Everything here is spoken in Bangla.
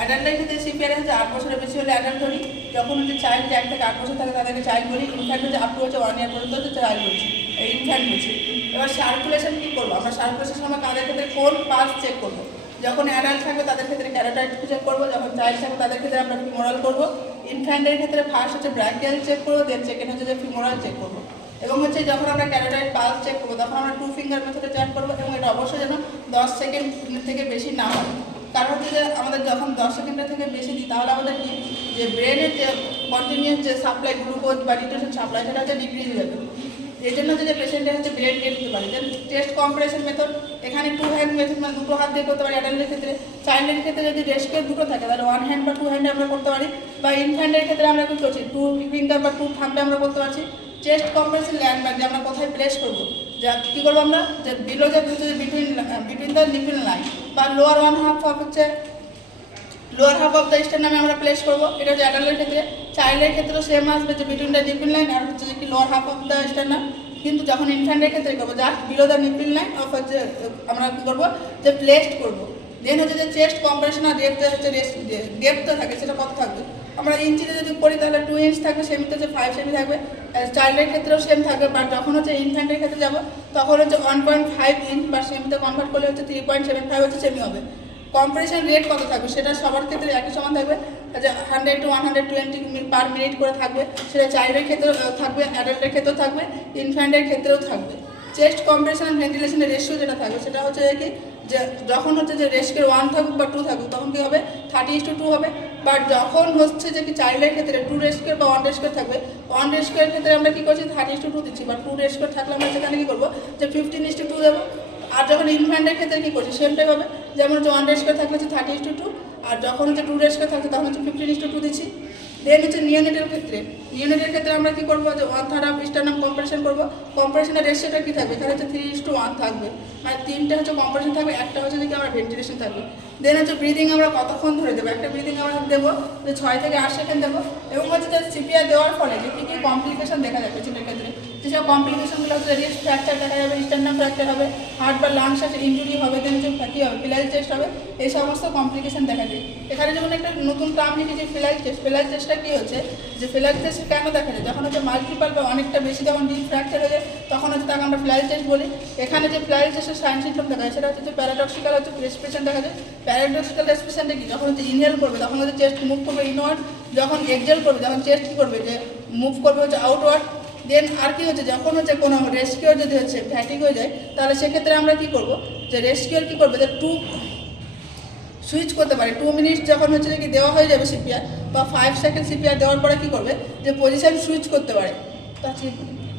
অ্যাডাল্টের ক্ষেত্রে সিপিআর হচ্ছে 8 বছরের বেশি হলে অ্যাডাল্ট ধরি, যখন হচ্ছে চাইল্ড 1 থেকে 8 বছর থাকে তাদেরকে চাইল্ড বলি, ইনফ্যান্ট হচ্ছে আপ টু হচ্ছে 1 ইয়ার পর্যন্ত হচ্ছে চাইল্ড বলছি, ইনফ্যান্ট বলছি। এবার সার্কুলেশন কী করবো আমরা? সার্কুলেশন সময় তাদের ক্ষেত্রে কোন পাস চেক করবো? যখন অ্যাডাল্ট থাকবে তাদের ক্ষেত্রে ক্যারোটাইড চেক করবো, যখন চাইল্ড থাকবে তাদের ক্ষেত্রে আমরা ফিমোরাল করবো। ইনফ্যান্টের ক্ষেত্রে ফার্স্ট হচ্ছে ব্র্যাকিয়াল চেক করবো, দেন সেকেন্ড হচ্ছে যে ফিমোরাল চেক করবো। এবং হচ্ছে যখন আমরা ক্যারোটাইড পালস চেক করবো তখন আমরা 2 ফিঙ্গার মেথডে চেক করবো, এবং এটা অবশ্যই যেন 10 সেকেন্ড থেকে বেশি না হয়। কারণ হচ্ছে যে আমাদের যখন 10 সেকেন্ডের থেকে বেশি দিই তাহলে আমাদের কি যে ব্রেনের যে কন্টিনিউয়াস যে সাপ্লাই গ্লুকোজ বা নিউট্রিশন সাপ্লাই সেটা হচ্ছে ডিক্রিজ হয়ে যাবে। এই জন্য হচ্ছে যে পেশেন্টের হচ্ছে ব্রেন ডেড হতে পারে। দেন টেস্ট কম্প্রেশন মেথড, এখানে 2 হ্যান্ড মেথড, মানে 2 হাত দিয়ে করতে পারি অ্যাডাল্টের ক্ষেত্রে। চাইল্ডের ক্ষেত্রে যদি রেস্কের 2টো থাকে তাহলে 1 হ্যান্ড বা 2 হ্যান্ডে আমরা করতে পারি, বা ইনফ্যান্টের ক্ষেত্রে আমরা কি করছি 2 ফিঙ্গার বা 2 থাম্বে আমরা করতে পারছি। চেস্ট কম্প্রেশন ল্যান্ডমার্ক যে আমরা কোথায় প্লেস করবো, যা কী করবো আমরা যে বিলো যে বিটুইন দ্য নিপল লাইন বা লোয়ার 1/2 অফ হচ্ছে লোয়ার হাফ অফ দ্য স্টার্নামে আমরা প্লেস করবো। এটা হচ্ছে অ্যাডাল্টের ক্ষেত্রে। চাইল্ডের ক্ষেত্রেও সেম আসবে যে বিটুইন দ্য নিপল লাইন আর হচ্ছে কি lower half of the sternum. কিন্তু যখন ইনফ্যান্টের ক্ষেত্রে করবো just below the nipple line of হচ্ছে আমরা কী করবো যে প্লেসড করবো। দেন হচ্ছে যে চেস্ট কম্প্রেশন আর ডেপথ হচ্ছে ডেপথ থাকে সেটা কত থাকবে? আমরা ইঞ্চিতে যদি করি তাহলে 2 ইঞ্চ থাকবে, সেমিতে হচ্ছে 5 সেমি থাকবে। চাইল্ডের ক্ষেত্রেও সেম থাকবে, বাট যখন হচ্ছে ইনফ্যান্টের ক্ষেত্রে যাবো তখন হচ্ছে 1.5 ইঞ্চ বা সেমিতে কনভার্ট করলে হচ্ছে 3.75 হচ্ছে সেমি হবে। কম্প্রেশন রেট কত থাকবে সেটা সবার ক্ষেত্রে একই সমান থাকবে, যে 100 to 120 পার মিনিট করে থাকবে। সেটা চাইল্ডের ক্ষেত্রেও থাকবে, অ্যাডাল্টের ক্ষেত্রেও থাকবে, ইনফ্যান্টের ক্ষেত্রেও থাকবে। চেস্ট কম্প্রেশন আর ভেন্টিলেশনের রেশিও যেটা থাকবে সেটা হচ্ছে কি যে যখন হচ্ছে যে রেস্কের 1 থাকুক বা 2 থাকুক তখন কী হবে 30:2 হবে। বাট যখন হচ্ছে যে কি চাইল্ডের ক্ষেত্রে 2 রেস্কের বা 1 রেস্কের থাকবে, 1 রেস্কের ক্ষেত্রে আমরা কী করছি 30:2 দিচ্ছি, বা 2 রেস্কের থাকলে আমরা সেখানে কী করবো যে 15:2 দেবো। আর যখন ইনফ্যান্টের ক্ষেত্রে কী করছি সেমটাই হবে, যেমন হচ্ছে 1 রেস্কের থাকলে হচ্ছে 30:2, আর যখন হচ্ছে 2 রেস্কের থাকছে তখন হচ্ছে 15:2 দিচ্ছি। দেন হচ্ছে নিওনেটের ক্ষেত্রে আমরা কী করবো যে 1/3 অফ স্টার্নাম কম্প্রেশন করবো। কম্প্রেশনের রেশিওটা কী থাকবে? এখানে হচ্ছে 3:1 থাকবে, মানে 3টে হচ্ছে কম্প্রেশন থাকবে, একটা হচ্ছে যে আমরা ভেন্টিলেশন থাকবে। দেন হচ্ছে ব্রিদিং আমরা কতক্ষণ ধরে দেবো? একটা ব্রিদিং আমরা দেবো যে 6 থেকে 8 সেকেন্ড দেবো। এবং হচ্ছে যে সিপিআর দেওয়ার ফলে যে কী কী কমপ্লিকেশন দেখা যাবে পেশেন্টের ক্ষেত্রে, যেসব কমপ্লিকেশনগুলো হচ্ছে রিস্ক ফ্র্যাকচার দেখা যাবে, স্টার্নাম ফ্র্যাকচার হবে, হার্ট বা লাংস আছে ইনজুরি হবে, দেন হচ্ছে কী হবে ফিলাইল চেস্ট হবে, এই সমস্ত কমপ্লিকেশন দেখা যায়। এখানে যেমন একটা নতুন টার্ম লিখেছি ফিলাইল চেস্টটা কী হচ্ছে যে ফিলাইল চেস্ট কেন দেখা যায়? যখন হচ্ছে মাল্টিপাল বা অনেকটা বেশি যখন ডিপ ফ্র্যাকচার হয়ে যায় তখন হচ্ছে তাকে আমরা ফিলাইল চেস্ট বলি। এখানে যে ফিলাইল চেস্টের সাইন সিমটম দেখা যায় সেটা হচ্ছে যে প্যারাডক্সিক্যাল হচ্ছে রেসপিরেশন দেখা যায়। প্যারাডক্সিক্যাল রেসপিরেশনটা কি? যখন হচ্ছে ইনহেল করবে তখন হচ্ছে চেস্ট মুভ করবে ইনওয়ার্ড, যখন এক্সহেল করবে তখন চেস্ট কী করবে যে মুভ করবে হচ্ছে আউটওয়ার্ড। দেন আর কি হচ্ছে যখন হচ্ছে কোনো রেস্কিউর যদি হচ্ছে ফ্যাটিক হয়ে যায় তাহলে সেক্ষেত্রে আমরা কী করবো যে রেস্কিউর কী করবে যে 2 সুইচ করতে পারে। 2 মিনিট যখন হচ্ছে কি দেওয়া হয়ে যাবে সিপিআর বা 5 সেকেন্ড সিপিআর দেওয়ার পরে কী করবে যে পজিশন সুইচ করতে পারে।